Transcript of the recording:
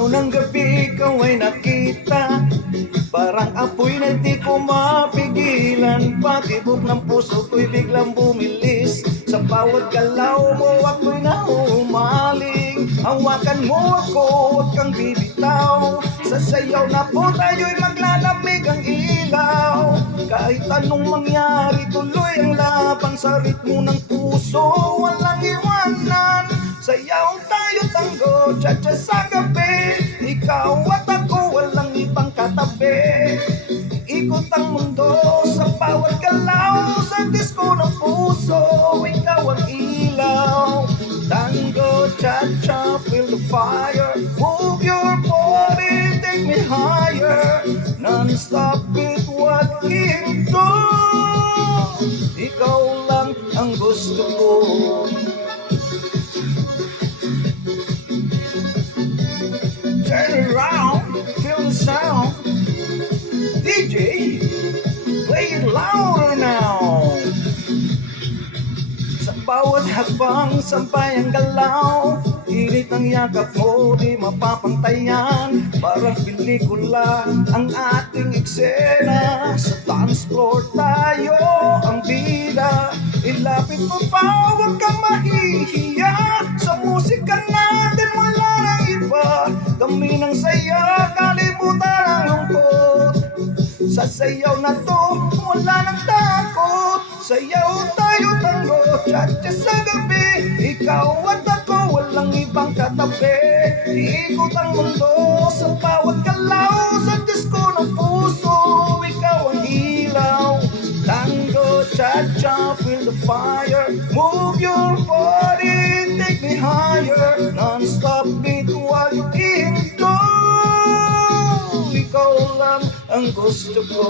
Ilaw ng gabi ikaw ay nakita, parang apoy na di ko mapigilan. Patibok ng puso ko'y biglang bumilis, sa bawat galaw mo ako'y nahumaling. Hawakan mo ako, huwag kang bibitaw, sa sayaw na po tayo'y maglalamig ang ilaw. Kahit anong mangyari, tuloy ang laban sa ritmo ng puso, walang iwanan. Sayaw tayo tango, cha-cha sa gabi, ikaw at ako walang ibang katabi. Ikot ang mundo sa bawat galaw, sa disco ng puso, ikaw ang ilaw. Tango, cha-cha, feel the fire, move your body, take me higher. Non-stop beat, what into? Ikaw lang ang gusto ko. Turn around, feel the sound. DJ, play it louder now. Sa bawat hakbang, sampay ang galaw, init ng yakap mo, di mapapantayan. Parang pelikula ang ating eksena, sa dance floor tayo ang bida. Ilapit mo pa, huwag kang mahihiya, sa musika natin wala nang iba. Kami ng saya, kalimutan ang lungkot, sa sayaw na to wala nang takot. Sayaw tayo tango, cha-cha sa gabi, ikaw at ako walang ibang katabi. Iikot ang mundo sa bawat galaw, sa disco ng puso, ikaw ang ilaw. Tango, cha-cha, feel the fire, move your body, take me higher. Non-stop beat, what into? Ikaw lang ang gusto ko.